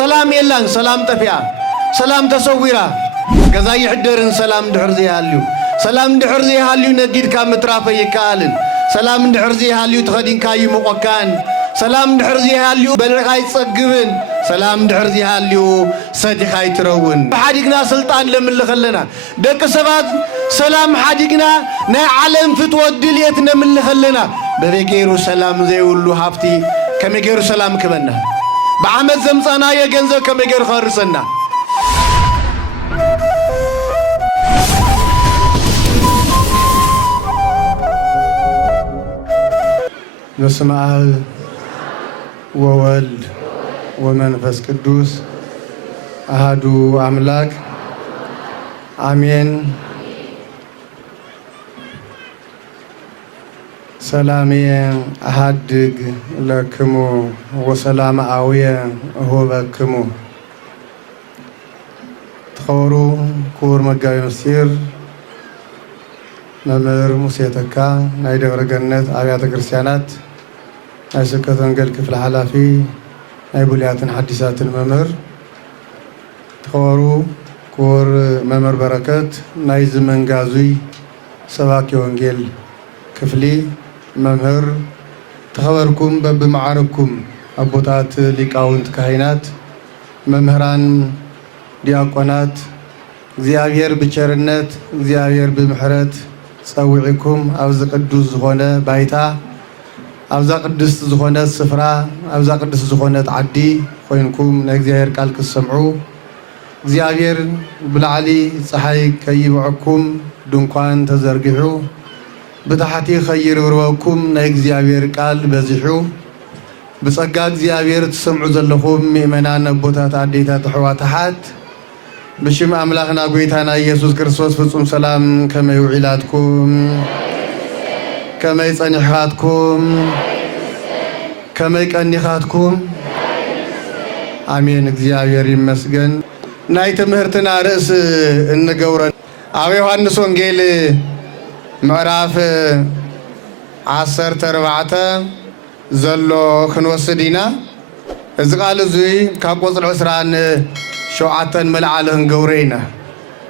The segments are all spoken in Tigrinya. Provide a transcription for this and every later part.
سلام يلان سلام تفيا سلام تصويرا كذا يحدرن سلام دحرزي هاليو سلام دحرزي هاليو نجد كام ترافي يكالن سلام دحرزي هاليو تخدين كاي مقكان سلام دحرزي هاليو بلغاي تصقبن سلام دحرزي هاليو صديقاي ترون حديقنا سلطان لمن لخلنا دك سبات سلام حديقنا نا عالم فتوى الدليتنا من لخلنا ببيجيرو سلام زي ولو هافتي كم يجيرو سلام كمنا بعمل زمزانا يا جنزة كم يجيرو خارسنا بسم الله وولد ومنفس قدوس أحدو أملاك آمين سلامي أحدق لكمو وسلام آوية هو بكمو تخورو كور مقاوي مسير ممر موسيتكا نايدة ورقنات آبيات كريستيانات ناي سكتن قل كفل حلافي ناي بوليات حديثات الممر تخورو كور ممر بركات ناي زمن غازوي سواكي ونجل كفلي ممر تخبركم بمعاركم أبوتات ليقاونت كهينات ممهران دياقونات እግዚአብሔር بچرነት እግዚአብሔር بمحرت صوعكم أبز قدوس زخونة بايتا أبز قدس زخونة سفرة أبز قدس زخونة عدي خوينكم نእግዚአብሔር قال كسمعو እግዚአብሔር بالعلي صحي كيبعكم دنقان تزرقحو بتحتي خير وروكم نግዚአብሔር قال بزحو بصقا እግዚአብሔር تسمعو زلخم مؤمنان بوتات عديታት حواتحات بشم أملاخنا قويتانا يسوس كريستوس فصوم سلام كما يوعيلاتكم كما يصنحاتكم كما يقنخاتكم آمين እግዚአብሔር ይመስገን ናይ ትምህርትና ርዕስ እንገውረን አብ ዮሐንስ ወንጌል ምዕራፍ 14 ዘሎ ክንወስዲና እዚ ቃል እዚ ካብ ቆጽል 20 شوعتن ملعالهن قورينا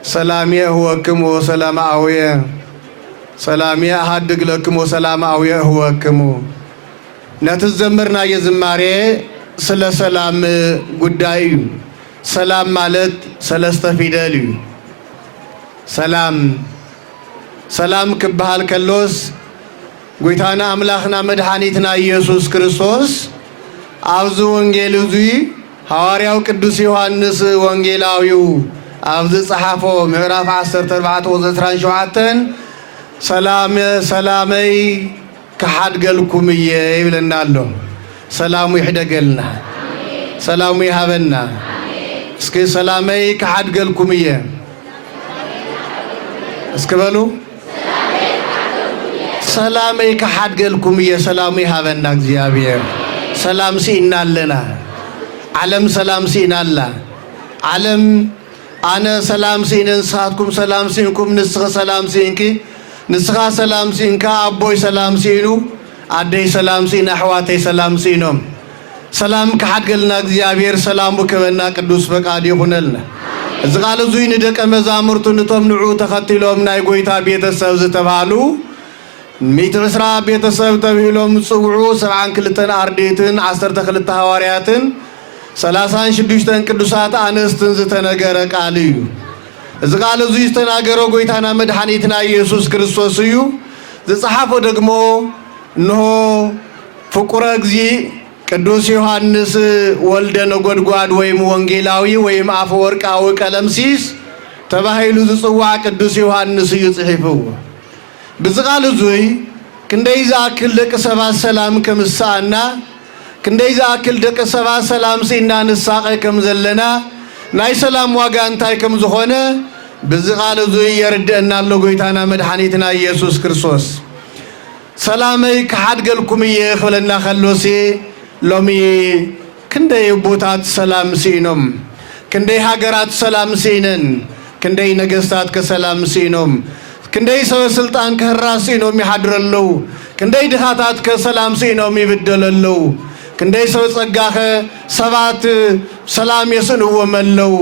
سلامي هوكم وسلام آوية سلامي أحدق لكم وسلام آوية هوكم نتزمرنا يزماري سلا سلام قدائي سلام مالت سلستفيدالي سلام سلام كبهال كاللوس قويتانا أملاخنا مدحانيتنا يسوس كريستوس عوزو ونجيلو زي حواريو قدوس يوحنس وانجيلاويو أبز صحافو مغراف 14 وزتران شوعتن سلام سلامي كحد قلكم يبلنا له سلام يحدقلنا سلام يهبنا اسكي سلامي كحد قلكم اسكبلو سلامي كحد قلكم سلام يهبنا እግዚአብሔር سلام سينا لنا ዓለም ሰላም ሲናላ ዓለም አነ ሰላም ሲነን ሳትኩም ሰላም ሲንኩም ንስኸ ሰላም ሲንኪ ንስኻ ሰላም ሲንካ አቦይ ሰላም ሲኑ አደይ ሰላም ሲና አሕዋተይ ሰላም ሲኖም ሰላም ከሐድገልና እግዚአብሔር ሰላሙ ከበና ቅዱስ ፈቃድ ይሁንልና እዚ ቃል እዚ ንደቀ መዛሙርቱ ንቶም ንዑ ተኸትሎም ናይ ጎይታ ቤተሰብ ዝተባሉ ሚትስራ ቤተሰብ ተብሂሎም ጽውዑ 72 አርድእትን 12 ሐዋርያትን 36 ቅዱሳት አንስትን ዝተነገረ ቃል እዩ እዚ ቃል እዚ ዝተናገረው ጎይታና መድኃኒትና ኢየሱስ ክርስቶስ እዩ ዝጻሐፈ ደግሞ እንሆ ፍቁረ እግዚእ ቅዱስ ዮሐንስ ወልደ ነጎድጓድ ወይም ወንጌላዊ ወይም አፈወርቃዊ ቀለምሲስ ተባሂሉ ዝጽዋዕ ቅዱስ ዮሐንስ እዩ ጽሒፉ በዚ ቃል እዚ ክንደይ ዝኣክል ደቂ ሰባት ሰላም ከምሳና ክንደይ ዝኣክል ደቂ ሰባት ሰላም ሲና ንሳቀ ከም ዘለና ናይ ሰላም ዋጋ እንታይ ከም ዝኾነ በዚ ቃል እዚ የርድአና ኣሎ ጎይታና መድኃኒትና ኢየሱስ ክርስቶስ ሰላመይ ከሐድገልኩም ይኽብለና ከሎሲ ሎሚ ክንደይ ቦታት ሰላም ሲኖም ክንደይ ሃገራት ሰላም ሲነን ክንደይ ነገስታት ከሰላም ሲኖም ክንደይ ሰው ስልጣን ከራስ ሲኖም ይሐድረለው ክንደይ ድሃታት ከሰላም ሲኖም ይብደለለው كندي سو صقاخ سبات سلام يسنو ملو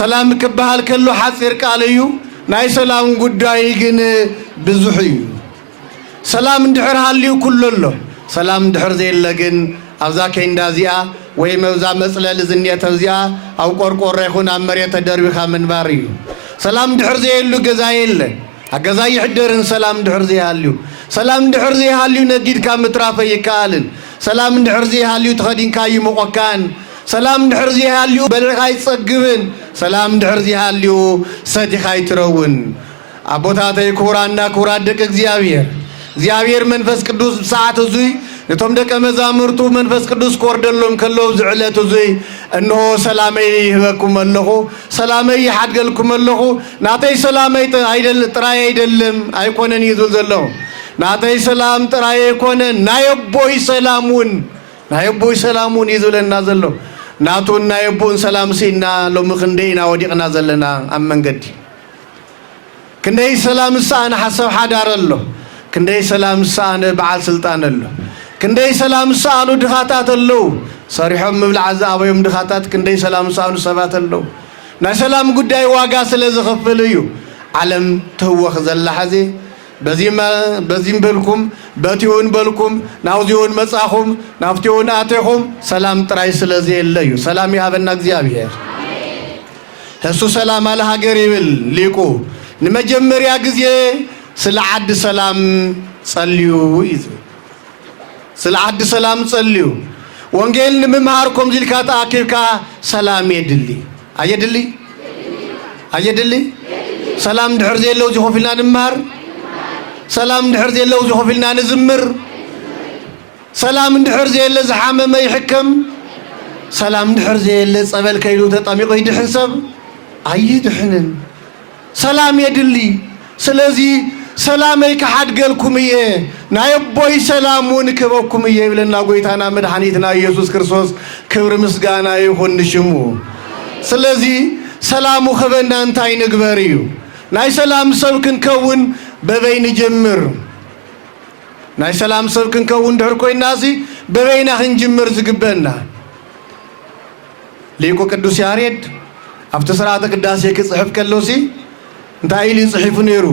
سلام كبهال كلو حصير قاليو ناي سلام غداي جن بزحي سلام دحر هاليو كللو سلام دحر زي لجن أبزا كيندازيا ويموزا مسألة لزنية توزيا أو قرقور يكون أمرية تدربي خامن باري سلام دحر زي اللو جزايل أجزاي حدرن سلام دحر زي هاليو سلام دحر زي هاليو نجد كام ترافي يكالن سلام دحر زي هاليو تخدين كاي مقكان سلام دحر زي هاليو بلغاي تصقبن سلام دحر زي هاليو صديق هاي ترون أبوتاتي كورانا كورا دك እግዚአብሔር መንፈስ ቅዱስ ሰዓት እዙይ ነቶም ደቀ መዛሙርቱ መንፈስ ቅዱስ ኮርደሎም ከለው ዝዕለት እዙይ እንሆ ሰላመይ ይህበኩም ኣለኹ ሰላመይ ይሓድገልኩም ኣለኹ ናተይ ሰላመይ አይደል ጥራይ አይደለም አይኮነን ይዙል ዘሎ ናተይ ሰላም ጥራይ አይኮነን ናይቦይ ሰላሙን ይዙለና ዘሎ ናቱን ናይቦን ሰላም ሲና ሎምኽንዴና ወዲቅና ዘለና ኣብ መንገዲ ክንደይ ሰላም ሳን ሐሰብ ሓዳረሎ كندي سلام سان بعال سلطان الله كندي سلام سانو دخاتات الله صريحهم مبلع عذاب يوم دخاتات كندي سلام سانو سبات الله نا سلام قداي واقع سلز خفليو علم توخ زل حزي بزيم بالكم باتيون بالكم ناوزيون مساخم نافتيون آتيكم سلام تراي سلزي الله سلام يهابنا እግዚአብሔር هسو سلام على هاجريبل ليكو نمجمر يا ጊዜ ስለ ዓድ ሰላም ጸልዩ ይዙ ስለ ዓድ ሰላም ጸልዩ ወንጌል ንምምሃርኩም ዚልካ ተአኪብካ ሰላም አየድሊ ሰላም ድሕር ዘለው ዝኸፍልና ንምሃር ሰላም ድሕር ዘለው ዝኸፍልና ንዝምር ሰላም ድሕር ዘለ ዝሓመመ ይሕከም ሰላም ድሕር ዘለ ጸበል ከይሉ ተጠሚቆ ይድሕን ሰብ አይድሕንን ሰላም የድሊ ስለዚህ ሰላመይ ከሐድገልኩም እየ ናይቦይ ሰላሙን ከበኩም እየ ብለና ጎይታና መድኃኒትና ኢየሱስ ክርስቶስ ክብር ምስጋና ይሁን ሽሙ ስለዚህ ሰላሙ ከበና እንታይ ንግበር እዩ ናይ ሰላም ሰብ ክንከውን በበይን ጀምር ናይ ሰላም ሰብ ክንከውን ድሕር ኮይናሲ በበይና ክንጅምር ዝግበና ሊቁ ቅዱስ ያሬድ ኣብቲ ስርዓተ ቅዳሴ ክጽሕፍ ከሎሲ እንታይ ኢሉ ይጽሕፉ ነይሩ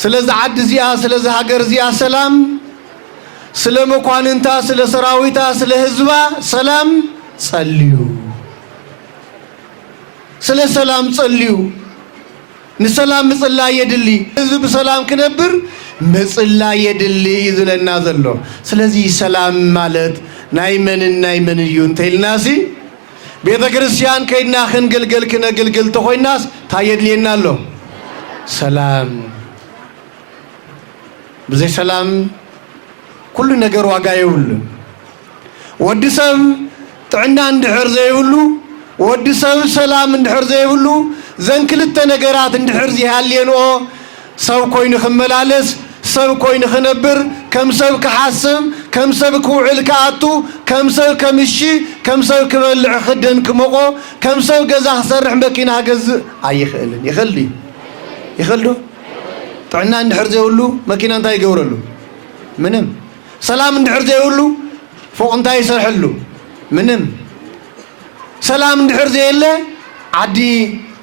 ስለዚህ ዓድ እዚኣ ስለዚህ ሃገር እዚኣ ሰላም ስለ መኳንንታ ስለ ሰራዊታ ስለ ህዝባ ሰላም ጸልዩ ስለ ሰላም ጸልዩ ንሰላም ምጽላይ የድሊ ህዝብ ሰላም ክነብር ምጽላይ የድሊ ይዝለና ዘሎ ስለዚህ ሰላም ማለት ናይ መን እዩ እንተይልናሲ ቤተ ክርስቲያን ከይና ክንገልገል ክነገልገል ተኾይናስ ታየድልየና ኣሎ ሰላም بزي سلام كل نجار واقع يقول ودي سب تعنا عند حرزة يقولوا ودي سب سلام عند حرزة يقولوا زين كل التنجارات عند حرزة هالينو سو كوين خمل علس سو كوين خنبر كم سو كحاسم كم سو كوعل كعتو كم سو كمشي كم سو كبلع خدن كمقو كم سو جزاه سرح مكينها جز يخلو تعنا عند حرزة يقولوا مكينة انتهي يقولوا منهم سلام عند حرزة يقولوا فوق انتهي يسرحلوا منهم سلام عند حرزة يقول عدي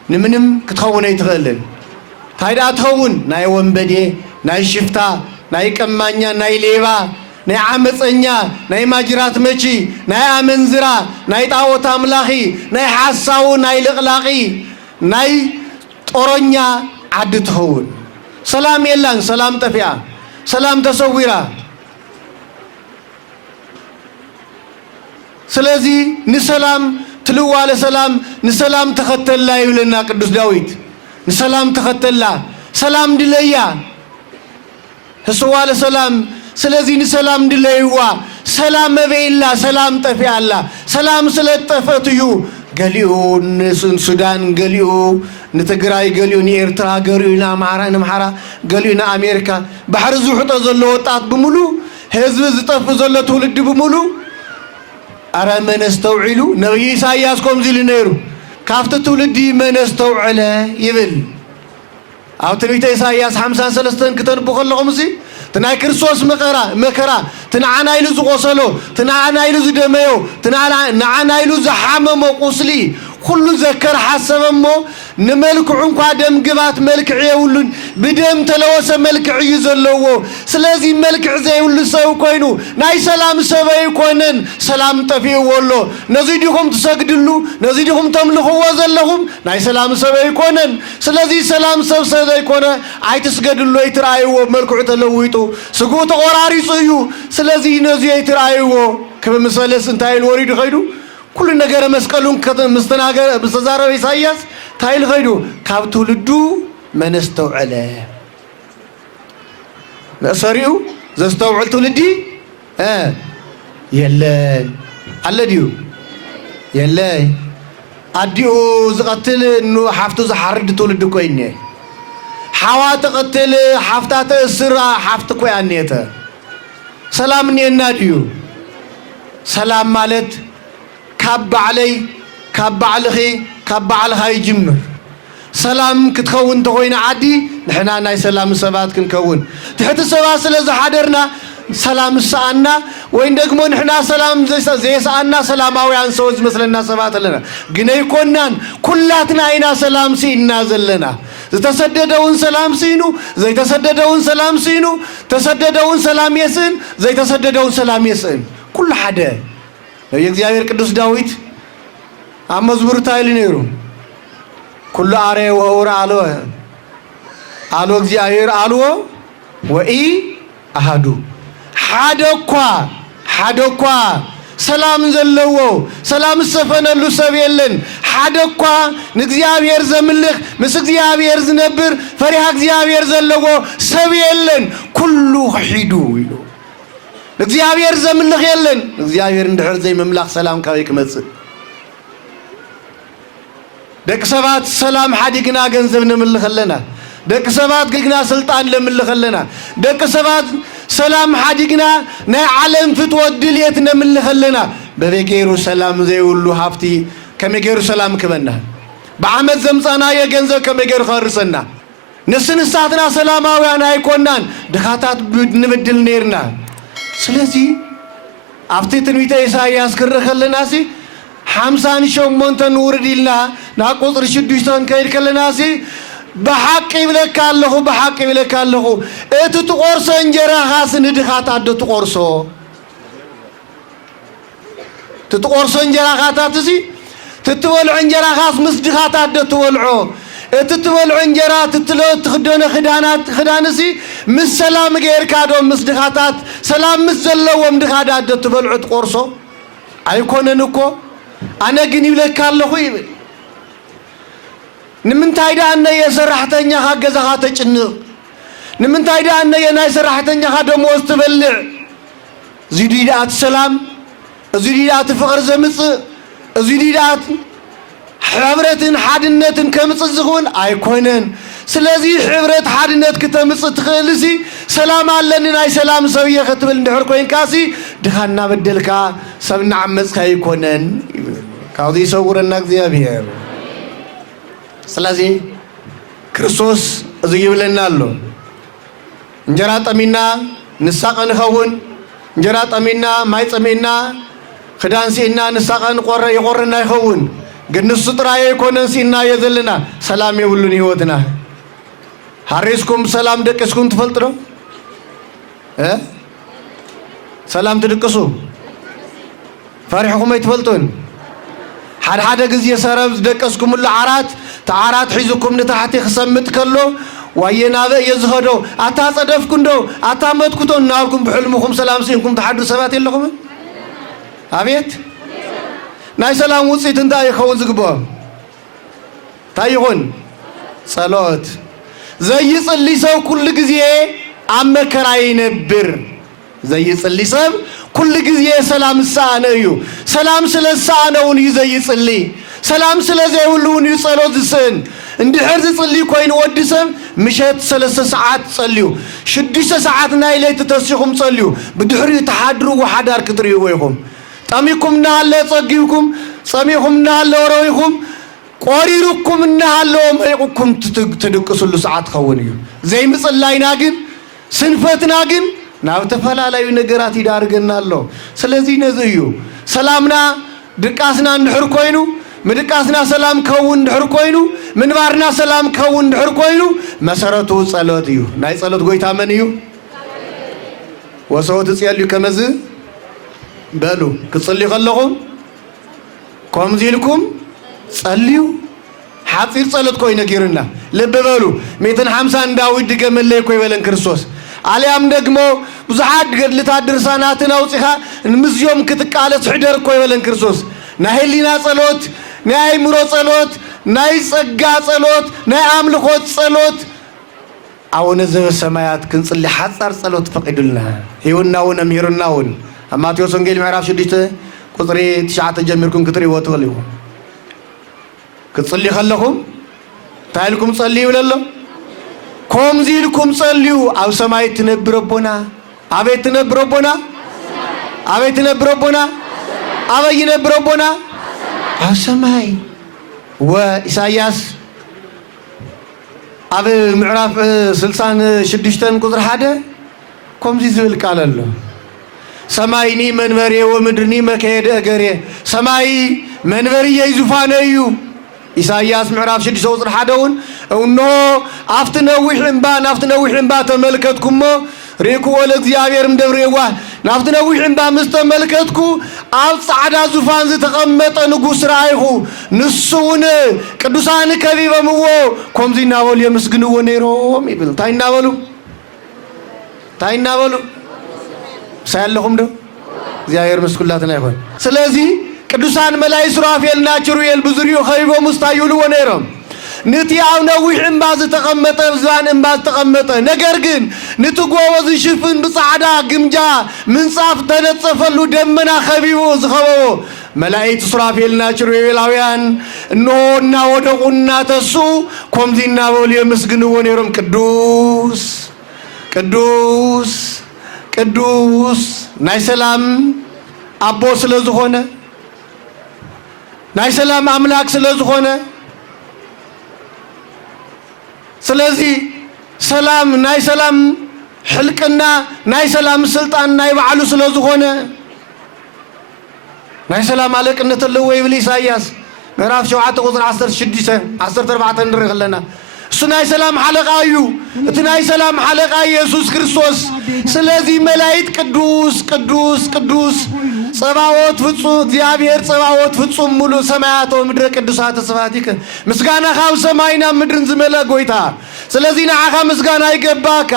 نمنم كتخون يتغلل هايدا تخون ناي ومبدي ناي شفتا ناي كمانيا ناي ليبا ناي عمصنيا ناي ماجرات مچي ناي امنزرا ناي طاوت املاخي ناي حساو ناي لقلاقي ناي طورنيا عد تخون سلام يلان سلام تفيا سلام تصويرا سلازي نسلام تلو على سلام نسلام تختل لا يولنا قدوس داويد نسلام تختل لا سلام دليا هسوا على سلام سلازي نسلام دليوا سلام بيلا سلام تفيا الله سلام سلت تفتيو قاليو السودان قاليو نتقراي قاليو نيرترا قاليو نا أمحارا قاليو نا أمريكا بحر زوحط زلو وطاط بمولو هزب زطف زلو تولد بمولو أرى من استوعلو نبي إساياس كوم زيلي نيرو كافت تولدي من استوعله يبل أو تبيت إساياس 53 كتن بخل غمسي تناي كرسوس مكرا تنعنا إلو زغوصلو تنعنا إلو زدميو تنعنا إلو زحامم وقوسلي كل ذكر حسب مو نملك عنك دم جبات ملك عيولن بدم تلوث ملك عيزلوه سلازي ملك عزيول سو كوينو ناي سلام سبي كونن سلام تفي والله نزيدهم تسجدلو نزيدهم تملكوا وزلهم ناي سلام سبي كونن سلازي سلام سب سبي كونه عاي تسجدلو يترايو ملك عتلويتو سقوط قراري صيو سلازي نزي يترايو كم مسألة سنتايل وريد خيرو كل نجار مسكالون كذا مستناجر بستزارة إسحاق تايل غيره كابتو لدو من استوعله نصريو زستوعلتو لدي يلا على ديو يلا أديو زقتل إنه حفتو زحرد تولد كوينه حوات قتل حفتات السرة حفت كوينيته سلام نيناديو سلام مالت كاب علي كاب علخي كاب على يجمر سلام كتكون تخوين عادي نحنا ناي سلام سبات كنكون تحت السبات لازم حضرنا سلام الساعنا وين دقمو نحنا سلام زي ساعنا سلاماويان سوز مثلنا سبات لنا قنا يكونان كلاتنا اينا سلام سينا زلنا تسددون سلام سينو زي تسددون سلام سينو تسددون سلام يسن زي تسددون سلام يسن كل حدا يا قدوس داويد مزمور تايل نيرو كل عري وهورا علو እግዚአብሔር علو وإي أحدو حدقوا سلام زلو سلام السفنلو سبيلن حدقوا نግዚአብሔር زملخ مس እግዚአብሔር زنبر فريح እግዚአብሔር زلو سبيلن كله حيدو يلو እግዚአብሔር زملخ يلن እግዚአብሔር እንድሕር ዘይ መምላኽ ሰላም ካበይ ክመጽእ ደቅ ሰባት ሰላም ሓዲግና ገንዘብ ንምልኸለና ደቅ ሰባት ግግና ስልጣን ለምልኸለና ደቅ ሰባት ሰላም ሓዲግና ናይ ዓለም ፍትወት ድልየት ንምልኸለና በበገይሩ ሰላም ዘይውሉ ሃፍቲ ከመገይሩ ሰላም ክበና በዓመት ዘምፃና የገንዘብ ከመገይሩ ኸርሰና ንስንሳትና ሰላማውያን አይኮናን ድኻታት ንብድል ነርና ስለዚህ አፍቲ ትንቢተ ኢሳይያስ ክረኸለናሲ 50 ሸሞንተን ውርዲልና ናቆጥር 6 ከይልከለናሲ بحق يبلك الله إتو تقرصو انجرا خاص ندخات عدو تقرصو انجرا خاتاتسي تتولع انجرا خاص مصدخات عدو تولعو تتولع انجرا تتلو تخدون خدانسي مس سلام غير كادو مصدخاتات سلام مزلو ومدخات عدو تبلعو تقرصو ايكوننكو انا جن يبلك الله يبل نمنتاي دا أن يسرحتني خاجز خاتجن نمنتاي دا أن يناي سرحتني خادم واستبلع زيديات سلام زيديات فقر زمص زيديات حبرة حادنة كمص زغون أيكونن سلازي حبرة حادنة كتمص تخلسي سلام علينا ناي سلام سوية ختبل ندحر كوين كاسي دخلنا بدلكا سبنا عمس كايكونن كاودي سوورنا እግዚአብሔር ስለዚህ ክርስቶስ እዚህ ይብለናል እንጀራ ጠሚና ንሳቀን ኸውን እንጀራ ጠሚና ማይ ጠሚና ክዳንሲና ንሳቀን ቆረ ይቆርና ይኸውን ግን ንሱ ጥራዬ ኮነንሲና የዘልና ሰላም ይውሉን ህይወትና ሐሪስኩም ሰላም ደቅስኩም ትፈልጥሮ ሰላም ትድቅሱ ፈሪሕኩም አይትፈልጡን حد جزية سرب دكسكم العرات تعرات حيزكم نتحتي خصمت كله وينا يزهدو أتا صدفكم دو أتا متكتون نالكم بحلمكم سلام سينكم تحدوا سبات لكم أبيت ناي سلام وصيت اندا يخون زقبو تايغون صلوت زي يصلي سو كل جزية عم كراين بر زي يصلي سب كل جزية سلام السانيو سلام سلسانون يزي يصلي سلام سلزي ولون يصلوا السن اندي حرز يصلي كوين ودسم مشات 3 ساعات تصليو 6 ساعات نايلي تتسيخم تصليو بدحري تحادروا وحدار كتريو ويهم طميكم نال صقيكم صميكم نال ورويكم قريركم نال وميقكم تدقسوا ساعات خونيو زي مصلاينا ግን ስንፈትና ግን ናብ ተፈላለዩ ነገራት ይዳርገናሎ ስለዚህ ነዝዩ ሰላምና ድቃስና እንድሕር ኮይኑ ምድቃስና ሰላም ከውን እንድሕር ኮይኑ ምንባርና ሰላም ከውን እንድሕር ኮይኑ መሰረቱ ጸሎት እዩ ናይ ጸሎት ጎይታ መን እዩ ወሰውት ጽልዩ ከመዝ በሉ ክጽልዩ ከለኹም ከምዚ ኢልኩም ጸልዩ ሓጺር ጸሎት ኮይኑ ጊርና ልብ በሉ 150 ዳዊት ድገመለይ ኮይ በለን ክርስቶስ አልያም ደግሞ ብዙሓት ገድልታት ድርሳናትን አውጽኻ ንምዝዮም ክትቃለስ ሕደር ኮይ በለን ክርስቶስ ናይ ህሊና ጸሎት ናይ አእምሮ ጸሎት ናይ ጸጋ ጸሎት ናይ አምልኾት ጸሎት አቡነ ዘበሰማያት ክንጽሊ ሓጻር ጸሎት ፈቂዱልና ይውናውን አምሂርናውን ማቴዎስ ወንጌል ምዕራፍ 6 ቁጥር 9 ጀሚርኩም ክትሪእዎ ትኽእሉ ክትጽሊ ከለኹም ታይልኩም ጸልዩ ይብለሎ ከምዚ ኢልኩም ጸልዩ ኣብ ሰማይ ትነብር ኣቦና ኣበይ ትነብር ኣቦና ኣበይ ትነብር ኣቦና ኣበይ ይነብር ኣቦና ኣብ ሰማይ ወኢሳይያስ ኣብ ምዕራፍ 66 ቁጥር 1 ከምዚ ዝብል ቃል ኣሎ ሰማይኒ መንበሬ ወምድርኒ መከየደ እገሬ ሰማይ መንበርየ ዙፋነ እዩ ኢሳይያስ ምዕራፍ 6 ቁጥር 1 እነሆ ኣብቲ ነዊሕ እምባ ተመልከትኩሞ ሪኩዎ ለእግዚአብሔር ምደብሬዋ ናብቲ ነዊሕ እምባ ምስ ተመልከትኩ ኣብ ጻዕዳ ዙፋን ዝተቐመጠ ንጉሥ ረአይኹ ንሱ እውን ቅዱሳን ከቢበምዎ ከምዚ እናበሉ የመስግንዎ ነይሮም ይብል እንታይ እናበሉ ሳያለኹም ዶ እግዚአብሔር መስኩላትና ይኹን ስለዚህ ቅዱሳን መላእክት ሱራፌልና ኪሩቤል ብዙሪዮ ከቢቦም ስታይልዎ ነይሮም ነቲ ኣብ ነዊሕ እምባ ዝተቐመጠ ዝባን እምባ ዝተቐመጠ ነገር ግን ነቲ ጎቦ ዝሽፍን ብጻዕዳ ግምጃ ምንጻፍ ተነጸፈሉ ደመና ከቢቦ ዝኸበቦ መላእክት ሱራፌልና ኪሩቤላውያን እነሆ እናወደቁ እናተሱ ከምዚ እናበሉ የመስግንዎ ነይሮም ቅዱስ ቅዱስ ቅዱስ ናይ ሰላም አቦ ስለዝኾነ ናይ ሰላም አምላክ ስለዝኾነ ስለዚህ ሰላም ናይ ሰላም ሕልቅና ናይ ሰላም ስልጣን ናይ ባዕሉ ስለዝኾነ ናይ ሰላም አለቅነት ኣለዎ ይብል ኢሳይያስ ምዕራፍ 7 ቁጥር 16 14 ንርኢ ከለና እሱ ናይ ሰላም ሓለቃ እዩ እቲ ናይ ሰላም ሓለቃ ኢየሱስ ክርስቶስ ስለዚህ መላእክት ቅዱስ ቅዱስ ቅዱስ ጸባዖት ፍጹም እግዚአብሔር ጸባዖት ፍጹም ሙሉ ሰማያት ወምድረ ቅዱሳት ስብሐቲከ ምስጋና ካብ ሰማይና ምድርን ዝመለ ጎይታ ስለዚህ ንዓኻ ምስጋና ይገባካ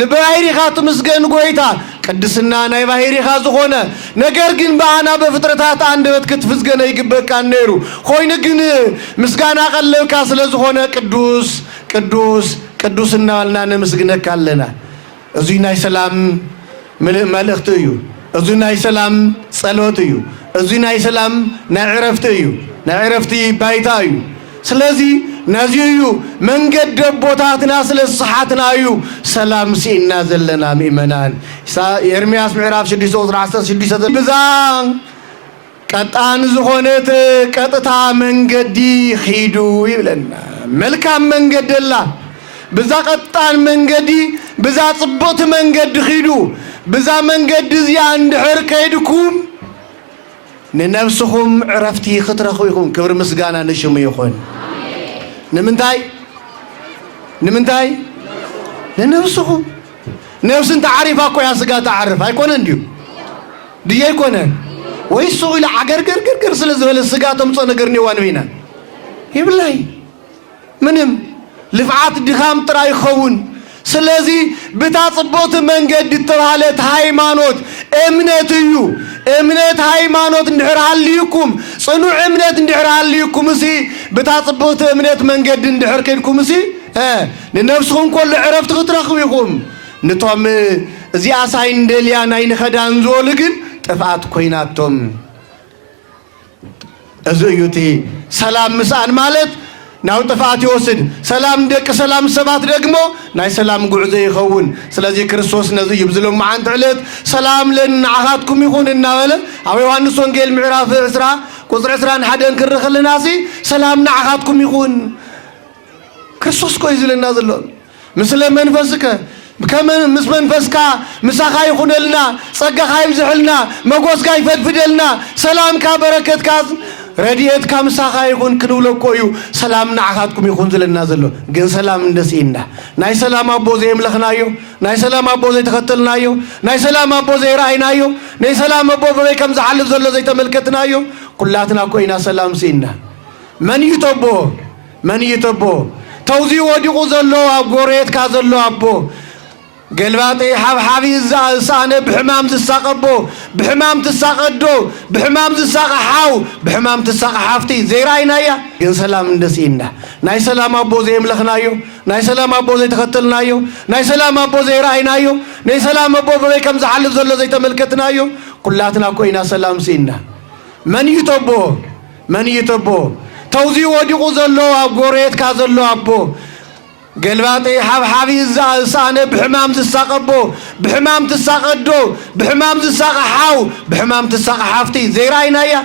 ንባህሪኻ ትመስገን ጎይታ ቅድስና ናይ ባሕሪኻ ዝኾነ ነገር ግን በአና በፍጥረታት አንደበት ክትፍስገነ ይግበካ ነይሩ ኮይኑ ግን ምስጋና ቀለብካ ስለዝኾነ ቅዱስ ቅዱስ ቅዱስ እናበልና ነመስግነካ ኣለና እዙይ ናይ ሰላም መልእኽቲ እዩ እዙይ ናይ ሰላም ጸሎት እዩ እዙይ ናይ ሰላም ናይ ዕረፍቲ እዩ ናይ ዕረፍቲ ባይታ እዩ ስለዚህ ነዚዩ መንገድ ቦታትና ስለስሓትና እዩ ሰላም ሲእና ዘለና ምእመናን ኤርምያስ ምዕራፍ 6 ቁጥር 16 ብዛ ቀጣን ዝኾነት ቀጥታ መንገዲ ኺዱ ይብለና መልካም መንገድ ደላ ብዛ ቀጣን መንገዲ ብዛ ጽቡቕቲ መንገዲ ኺዱ ብዛ መንገዲ እዚኣ እንድሕር ከይድኩም ንነፍስኹም ዕረፍቲ ክትረኽቡ ኢኹም ክብሪ ምስጋና ንሽሙ ይኹን ንምንታይ ንነፍስኹም ነፍስን ተዓሪፋ እኮ ያ ስጋ ተዓርፍ ኣይኮነ እንዲሁ ድየ ኣይኮነ ወይስ ኢሉ ዓገርገርገርገር ስለ ዝበለ ስጋ ተምፆ ነገር ኔዋ ንበይና ይብላይ ምንም ልፍዓት ድኻም ጥራይ ይኸውን ስለዚህ ብታጽቦት መንገድ ተባለት ሃይማኖት እምነት እዩ እምነት ሃይማኖት እንድሕር ሃልይኩም ጽኑዕ እምነት እንድሕር ሃልይኩም እሲ ብታጽቦት እምነት መንገድ እንድሕር ከይድኩም እሲ ንነፍስኹም ኩሉ ዕረፍቲ ክትረኽቡ ኢኹም ንቶም እዚኣ ሳይን ደልያ ናይ ንኸዳን ዝበሉ ግን ጥፍኣት ኮይናቶም እዚ እዩ እቲ ሰላም ምስኣን ማለት ናው ጥፋት ይወስድ ሰላም ደቅ ሰላም ሰባት ደግሞ ናይ ሰላም ጉዕዞ ይኸውን ስለዚህ ክርስቶስ ነዚ ይብዝሎም ማዓንት ዕለት ሰላም ለናዓኻትኩም ይኹን እናበለ ኣብ ዮሐንስ ወንጌል ምዕራፍ 10 ቁጥር 21 ክርኽልናሲ ሰላም ናዓኻትኩም ይኹን ክርስቶስ ኮይ ዝለና ዘሎ ምስለ መንፈስከ كمن مسمن فسكا مساخا يخونلنا صقخا يبزحلنا مغوسكا يفدفدلنا سلام كا بركت كاز رديت كا مساخا يخون كنولو كويو سلام نعخاتكم يخون زلنا زلو ግን ሰላም እንደሲና ናይ ሰላም አቦ ዘይምለኽናዮ ናይ ሰላም አቦ ዘይተከተልናዮ ናይ ሰላም አቦ ዘይራይናዮ ናይ ሰላም አቦ በይ ከም ዝሐልፍ ዘሎ ዘይተመልከትናዮ ኩላትና ኮይና ሰላም ሲና من يتبو توزي وديقو زلو أب غوريت كازلو أبو قلباتي حبي الزانة بحمام تساقبو بحمام تساقدو بحمام تساقحاو بحمام تساقحافتي زي راينايا ين سلام ندسينا ناي سلام أبو زي ملخنايو ناي سلام أبو زي تختلنايو ناي سلام أبو زي راينايو ناي سلام أبو بي كم زحلف زلو زي تملكتنايو كلاتنا كوينا سلام سينا من يتبو توزي وديقو زلو أب غوريت كازلو أبو قلباتي حبي الزانة بحمام تساقبو بحمام تساقدو بحمام تساقحاو بحمام تساقحافتي زي راينايا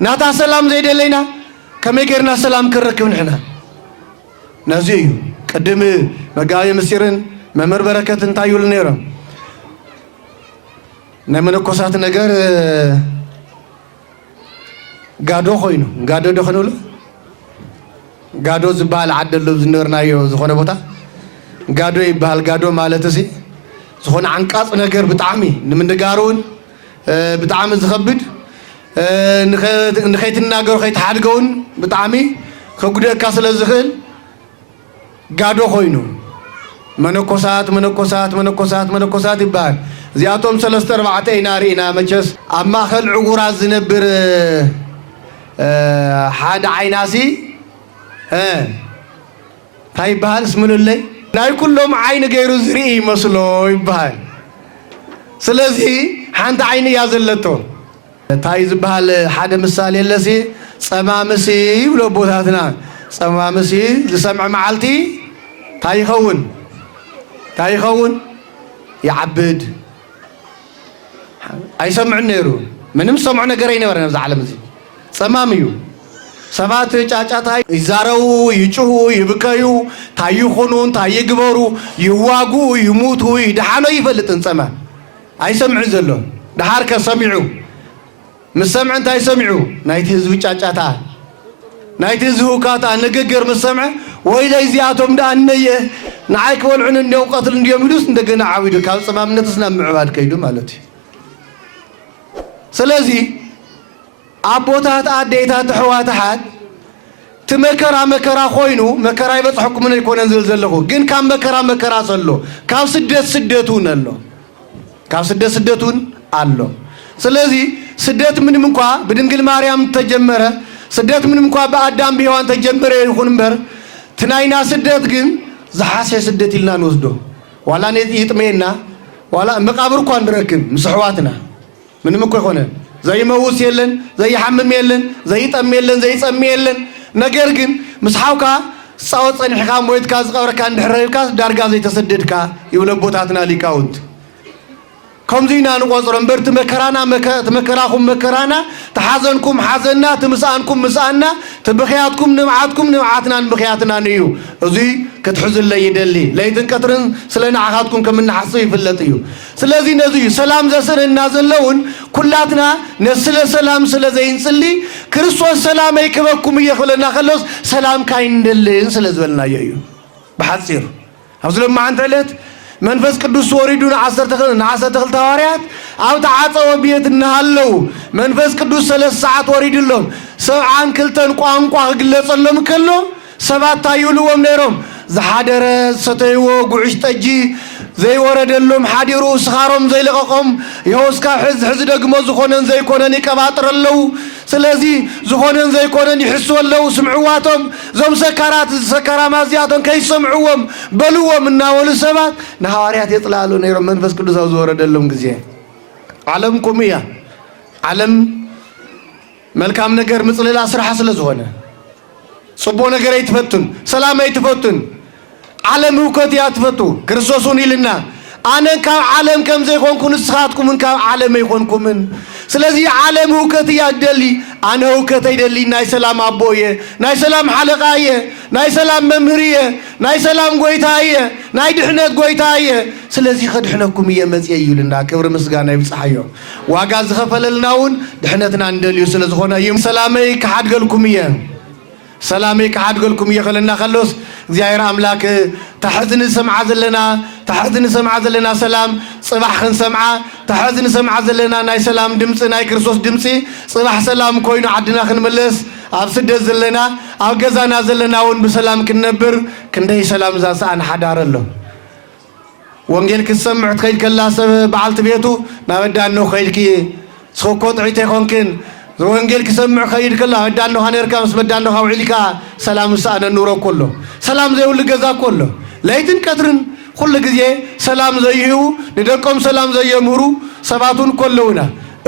ناتا سلام زي دلينا كم يقرنا سلام كركب نحنا نزيو قدم مقاوي مسيرن ممر بركة انتايو لنيرا نمنا كوسات نقر قادو خوينو قادو دخنو له ጋዶ ዝባል ዓደሉ ዝነርናዮ ዝኾነ ቦታ ጋዶ ይባል ጋዶ ማለት እዚ ዝኾነ አንቃጽ ነገር ብጣዕሚ ንምንጋሩን ብጣዕሚ ዝኸብድ ንኸይትናገሩ ኸይትሓድገውን ብጣዕሚ ከጉደካ ስለ ዝኽእል ጋዶ ኮይኑ መነኮሳት ይባል እዚኣቶም 3-4 ኢና ሪኢና መቸስ ኣብ ማእኸል ዕጉራት ዝነብር ሓደ ዓይናሲ تاي بحال اسمه اللي ناي كلهم عين غيرو زري مسلو يبحال سلازي حانت عين يازلتو تاي زبحال حدا مثال يلسي صمامسي يبلو بوتاتنا صمامسي لسمع معلتي تاي خون يعبد اي سمع نيرو منم سمع نغير ينبر نبز عالم زي صماميو ሰባት ጫጫታ ይዛረው ይጩሁ ይብከዩ ታይኹኑን ታይግበሩ ይዋጉ ይሙቱ ይድሓኖ ይፈልጥን ጸማ አይሰምዕ ዘሎ ድሓር ከሰሚዑ مسمع እንታይ ሰሚዑ ናይቲ ህዝብ ጫጫታ ናይቲ ህዝብ ካታ ንግግር مسمع ወይ ለዚያቶም ዳነየ ንዓይ ከወልዑን እንደው ቀትል እንደም ይሉስ እንደገና ዓዊዱ ካብ ጸማምነትስና ምዕባድ ከይዱ ማለት እዩ ስለዚህ አቦታት አዴታት ሕዋታት ትመከራ ኮይኑ መከራ ይበጽሕኩም ነው ይኮነን ዘልዘለኹ ግን ካብ መከራ ዘሎ ካብ ስደቱን አሎ ስለዚህ ስደት ምንም እንኳን በድንግል ማርያም ተጀመረ ስደት ምንም እንኳን በአዳም ቢሆን ተጀመረ ይሁን እንበር ትናይና ስደት ግን ዝሓሰ ስደት ይልና ንወስዶ ዋላ ይጥሜና ዋላ መቃብር እንኳን ንረክብ ምስሕዋትና ምንም እኮ ይኮነ زي موس يلن زي حمم يلن زي طم يلن زي صم يلن ነገር ግን ምስሓውካ ጻወት ጸኒሕካ ሞይትካ ዝቀብረካ እንድሕረብካ ዳርጋ ዘይ ተሰደድካ ይብለ ቦታትና ሊቃውንት ከምዚና ንቆጽሮ እምበር ትመከራኹም መከራና ተሓዘንኩም ሓዘና ትምስኣንኩም ምስኣና ትብኽያትኩም ንምዓትና ንብኽያትና እዩ እዚ ክትሕዝለ ይደሊ ለይትን ቀትርን ስለ ንዓኻትኩም ከምንሓስብ ይፍለጥ እዩ ስለዚህ ነዚ ሰላም ዘስርና ዘለውን ኩላትና ነስለ ሰላም ስለ ዘይንጽሊ ክርስቶስ ሰላም ይክበኩም ይኽለና ከሎስ ሰላም ካይንደልን ስለ ዝበልና እዩ በሐፂር ኣብዝለማ አንተ ዕለት መንፈስ ቅዱስ ወሪዱን 10 ሐዋርያት አው ተዓጸው ቤት እናሃለው መንፈስ ቅዱስ 3 ሰዓት ወሪድሎም ሰብዓን ክልተን ቋንቋ ግለጸሎም ከሎ ሰባት ታዩልዎም ነይሮም ዝሓደረ ሰተይዎ ጉዕሽ ጠጂ ዘይወረደሎም ሓዲሩ ስኻሮም ዘይለቀቆም ይሆስካ ሕዝ ደግሞ ዝኾነን ዘይኮነን ይቀባጥረለው ስለዚህ ዝኾነን ዘይኮነን ይሕስወለው ስምዕዋቶም ዞም ሰከራ ማዝያቶም ከይሰምዕዎም በልዎም እናወሉ ሰባት ንሐዋርያት ይጥላሉ ነይሮም መንፈስ ቅዱስ አው ዝወረደሎም ጊዜ ዓለምኩም እያ ዓለም መልካም ነገር ምጽልላ ስራሕ ስለዝሆነ ጽቦ ነገር አይትፈቱን ሰላም አይትፈቱን ዓለም ውከት ያትፈቱ ክርስቶስን ይልና أنا كاب عالم كم زي يكونكم نسخاتكم من كاب عالم يكونكم من سلازي عالم هوكتي يدلي أنا هوكتي يدلي ناي سلام أبوية ناي سلام حلقاية ناي سلام ممهرية ناي سلام قويتاية ناي دحنات قويتاية سلازي خدحناكم يمز ييولنا كبر مسغانا يبصحيو واغا زخفللناون دحنتنا ندليو سلازخونا يم سلامي كحد قالكم سلامي كحد قالكم يخلنا خلص እግዚአብሔር አምላክ ተሐዝን ሰምዓ ዘለና ሰላም ጽባሕ ክንሰምዓ ተሐዝን ሰምዓ ዘለና ናይ ሰላም ድምጽ ናይ ክርስቶስ ድምጽ ጽባሕ ሰላም ኮይኑ ዓድና ክንመለስ ኣብ ስደት ዘለና ኣብ ገዛና ዘለና ውን ብሰላም ክንነብር ክንደይ ሰላም ዛሳን ሓዳር ኣሎ ወንጌል ክሰምዕ ትኸይድ ከላ ሰብ በዓልቲ ቤቱ ናበዳኖ ኸይድኪ ስኮት ዒተ ይኾንክን ወንጌል ክሰምዕ ኸይድ ከላ ወዳኖ ሃነርካ ምስ በዳኖ ኻውዒልካ ሰላም ሰአነ ኑሮ ኮሎ ሰላም ዘይውል ገዛ ኮሎ ለይትን ቀትርን ኩሉ ግዜ ሰላም ዘይህቡ ንደቆም ሰላም ዘየምህሩ ሰባቱን ኮለውና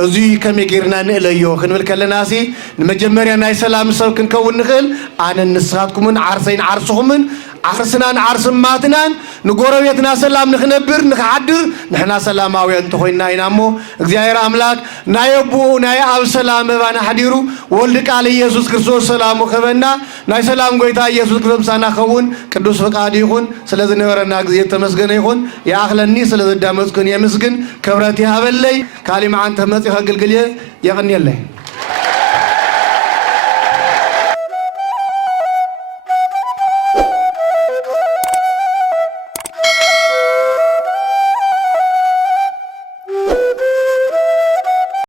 እዙይ ከመጌርና ንእለዮ ክንብል ከለናሲ ንመጀመርያ ናይ ሰላም ሰብ ክንከውን ንኽእል ኣነ ንስኻትኩምን ዓርሰይን ዓርስኹምን ዓርስናን ዓርስማትናን ንጎረቤትና ሰላም ንኽነብር ንኽዓድር ንሕና ሰላማውያን እንተኾይንና ኢና እሞ እግዚአብሔር ኣምላክ ናይ ኣቦ ናይ ኣብ ሰላም ባና ሓዲሩ ወልድ ቃል ኢየሱስ ክርስቶስ ሰላሙ ኸበና ናይ ሰላም ጎይታ ኢየሱስ ክርስቶስ ምሳና ኸውን ቅዱስ ፈቃዱ ይኹን ስለዝነበረና ግዜ ተመስገነ ይኹን የኣኽለኒ ስለዘዳመፅኩን የምስግን ክብረት ይሃበለይ ካሊ መዓንተ መፂኸ ግልግልየ የቕንየለይ